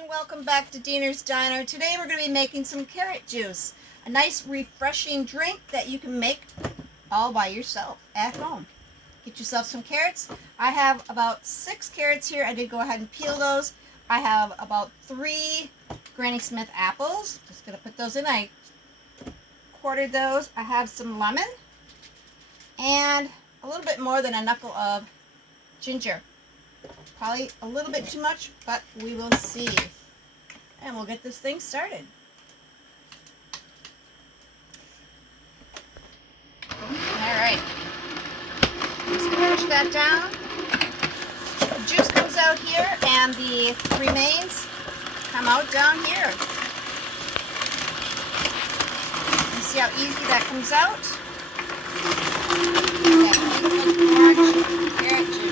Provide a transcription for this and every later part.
everyone, welcome back to Diener's Diner. Today we're going to be making some carrot juice. A nice refreshing drink that you can make all by yourself at home. Get yourself some carrots. I have about 6 carrots here. I did go ahead and peel those. I have about 3 Granny Smith apples. Just going to put those in. I quartered those. I have some lemon and a little bit more than a knuckle of ginger. Probably a little bit too much, but we will see. And we'll get this thing started. Alright. Just going to push that down. The juice comes out here and the remains come out down here. You see how easy that comes out? That beautiful orange carrot juice.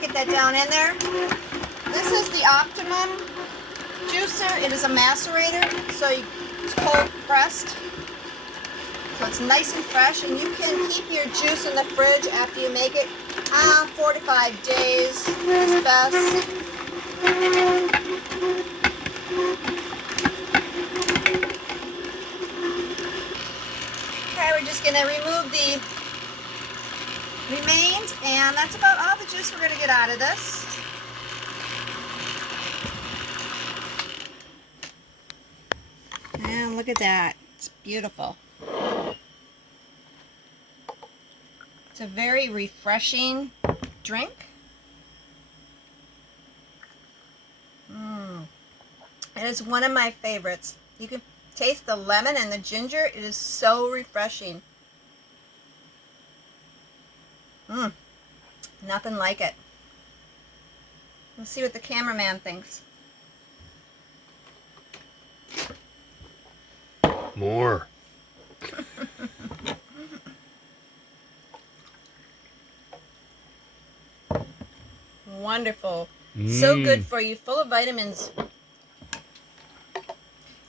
Get that down in there. This is the Optimum juicer. It is a macerator, so it's cold pressed. So it's nice and fresh, and you can keep your juice in the fridge after you make it. 4 to 5 days is best. Okay, we're just going to remove the remains, and that's about all the juice we're going to get out of this. And look at that. It's beautiful. It's a very refreshing drink. It is one of my favorites. You can taste the lemon and the ginger. It is so refreshing. Nothing like it. Let's see what the cameraman thinks. More. Wonderful. So good for you, full of vitamins.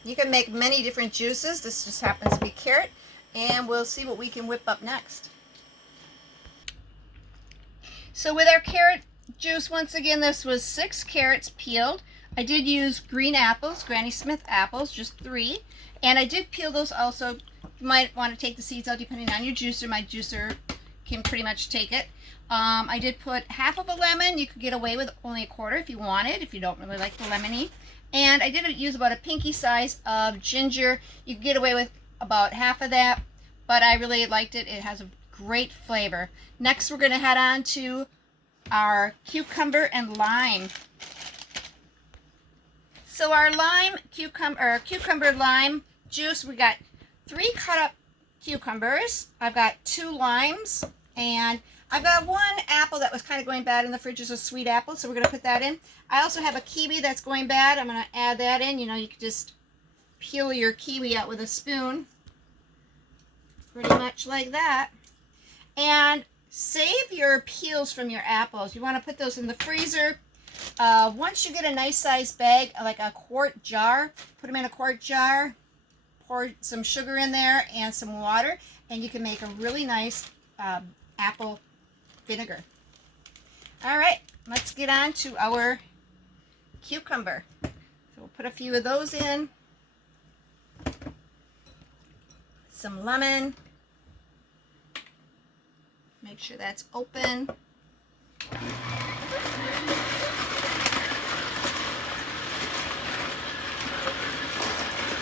You can make many different juices. This just happens to be carrot, and we'll see what we can whip up next. So with our carrot juice, once again, this was 6 carrots peeled. I did use green apples, Granny Smith apples, just 3. And I did peel those also. You might want to take the seeds out depending on your juicer. My juicer can pretty much take it. I did put half of a lemon. You could get away with only a quarter if you wanted, if you don't really like the lemony. And I did use about a pinky size of ginger. You could get away with about half of that, but I really liked it. It has a great flavor. Next, we're going to head on to our cucumber and lime. So our cucumber lime juice, we got 3 cut up cucumbers. I've got 2 limes, and I've got 1 apple that was kind of going bad in the fridge. Is a sweet apple, so we're going to put that in. I also have a kiwi that's going bad. I'm going to add that in. You know, you could just peel your kiwi out with a spoon, pretty much like that. And save your peels from your apples. You want to put those in the freezer. Once you get a nice sized bag, like a quart jar, put them in a quart jar, pour some sugar in there and some water, and you can make a really nice apple vinegar. All right, let's get on to our cucumber. So we'll put a few of those in. Some lemon. Make sure that's open.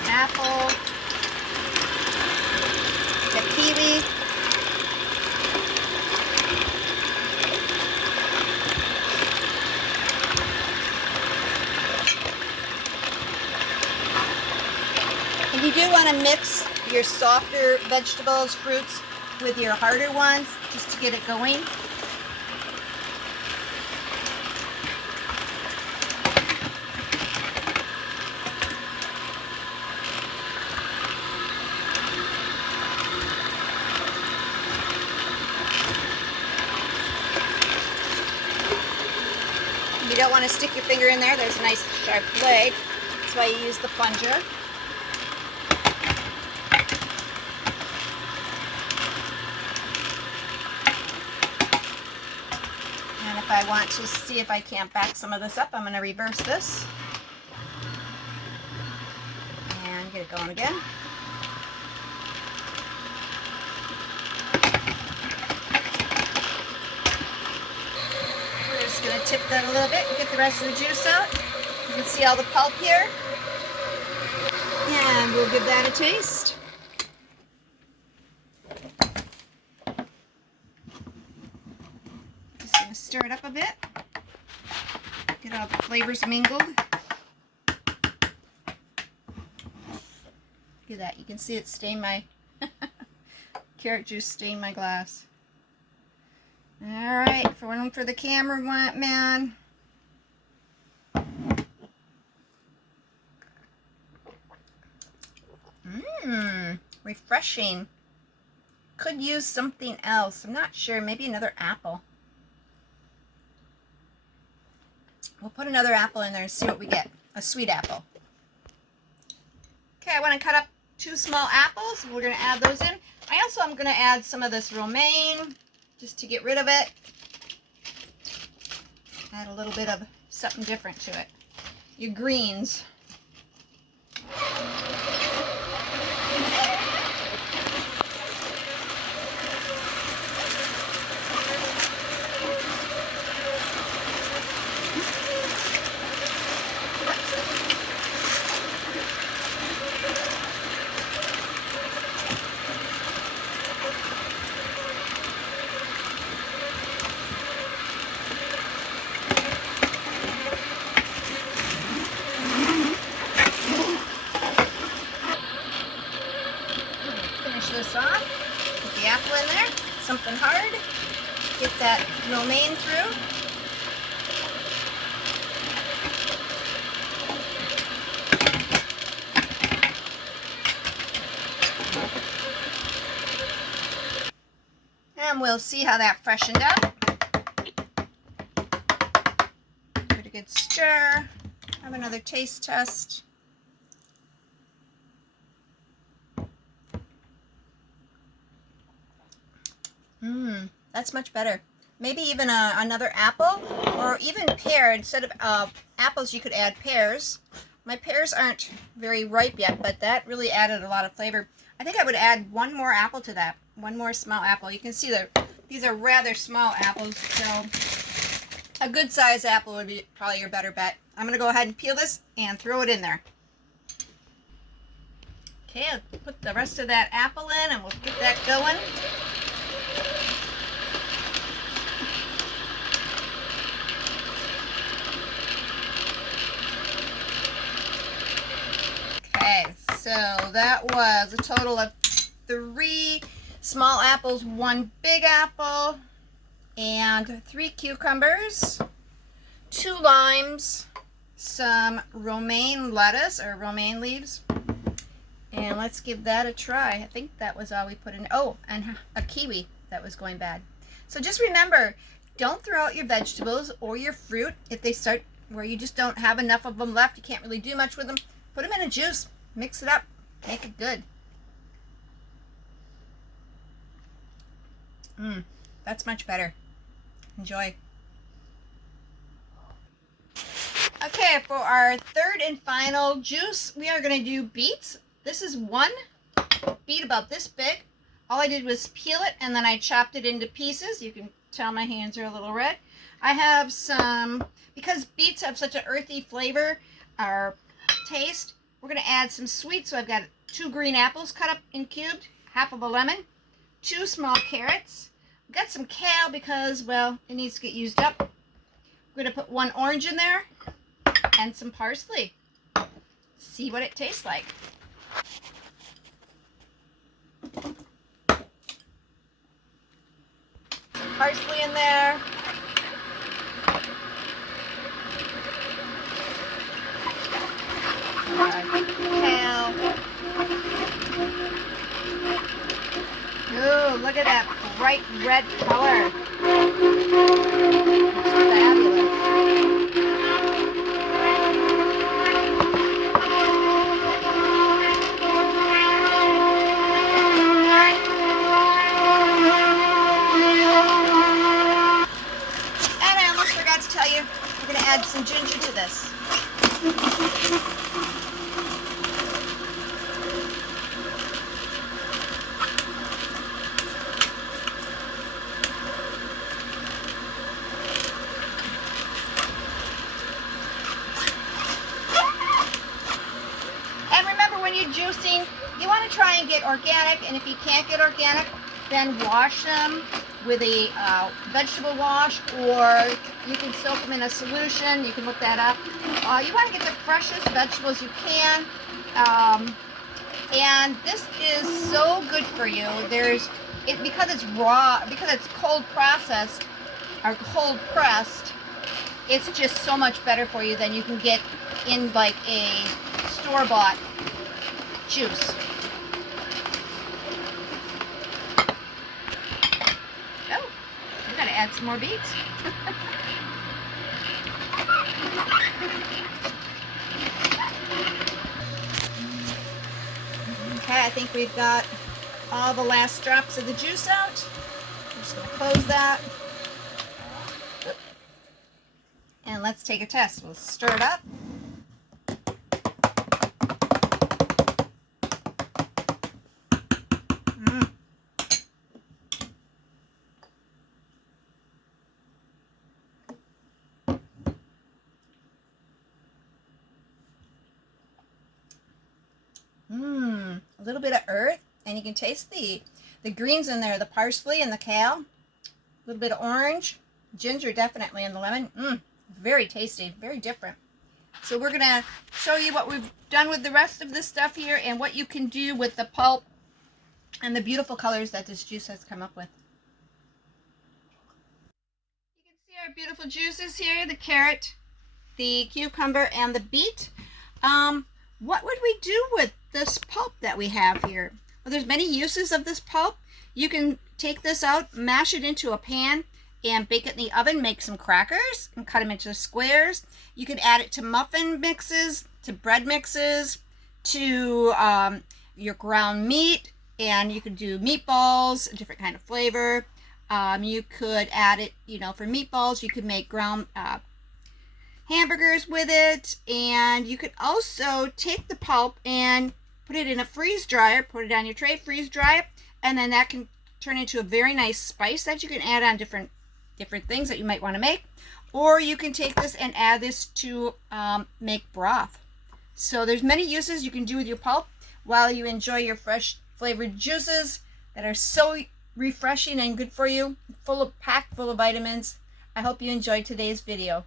Apple. The kiwi. And you do want to mix your softer vegetables, fruits, with your harder ones, just to get it going. You don't want to stick your finger in there. There's a nice sharp blade. That's why you use the plunger. And if I want to see if I can't back some of this up, I'm going to reverse this. And get it going again. We're just going to tip that a little bit and get the rest of the juice out. You can see all the pulp here. And we'll give that a taste. Just going to stir it up a bit. Get all the flavors mingled. Look at that. You can see it stain my carrot juice stained my glass. Alright, for one for the camera man. Refreshing. Could use something else. I'm not sure. Maybe another apple. We'll put another apple in there and see what we get. A sweet apple. Okay, I want to cut up 2 small apples. We're going to add those in. I also am going to add some of this romaine just to get rid of it. Add a little bit of something different to it. Your greens. This off, put the apple in there, something hard, get that romaine through. And we'll see how that freshened up. Give it a good stir, have another taste test. That's much better. Maybe even another apple, or even pear. Instead of apples, you could add pears. My pears aren't very ripe yet, but that really added a lot of flavor. I think I would add one more apple to that. One more small apple. You can see that these are rather small apples, so a good size apple would be probably your better bet. I'm going to go ahead and peel this and throw it in there. Okay, I'll put the rest of that apple in and we'll get that going. Okay, so that was a total of 3 small apples, 1 big apple, and 3 cucumbers, 2 limes, some romaine lettuce or romaine leaves, and let's give that a try. I think that was all we put in. Oh, and a kiwi that was going bad. So just remember, don't throw out your vegetables or your fruit if they start where you just don't have enough of them left. You can't really do much with them. Put them in a juice. Mix it up. Make it good. That's much better. Enjoy. Okay, for our third and final juice, we are going to do beets. This is 1 beet about this big. All I did was peel it and then I chopped it into pieces. You can tell my hands are a little red. I have some, because beets have such an earthy flavor or taste, we're going to add some sweet. So I've got 2 green apples cut up and cubed, half of a lemon, 2 small carrots. I've got some kale because, well, it needs to get used up. We're going to put 1 orange in there and some parsley. See what it tastes like. Parsley in there. Kale. Ooh, look at that bright red color. It's fabulous. We're going to add some ginger to this. And remember, when you're juicing, you want to try and get organic, and if you can't get organic, then wash them with a vegetable wash, or you can soak them in a solution. You can look that up. You want to get the freshest vegetables you can, and this is so good for you. Because it's raw, because it's cold processed or cold pressed, it's just so much better for you than you can get in like a store-bought juice. Oh, we gotta add some more beets. Okay, I think we've got all the last drops of the juice out. I'm just gonna close that. And let's take a test. We'll stir it up. A little bit of earth, and you can taste the greens in there, the parsley and the kale. A little bit of orange, ginger definitely, and the lemon. Very tasty, very different. So we're gonna show you what we've done with the rest of this stuff here and what you can do with the pulp and the beautiful colors that this juice has come up with. You can see our beautiful juices here, the carrot, the cucumber, and the beet. What would we do with this pulp that we have here? Well, there's many uses of this pulp. You can take this out, mash it into a pan, and bake it in the oven. Make some crackers and cut them into squares. You can add it to muffin mixes, to bread mixes, to your ground meat, and you could do meatballs, a different kind of flavor. You could add it, for meatballs. You could make ground hamburgers with it, and you could also take the pulp and put it in a freeze dryer, put it on your tray, freeze dry it, and then that can turn into a very nice spice that you can add on different things that you might want to make. Or you can take this and add this to make broth. So there's many uses you can do with your pulp while you enjoy your fresh flavored juices that are so refreshing and good for you, packed full of vitamins. I hope you enjoyed today's video.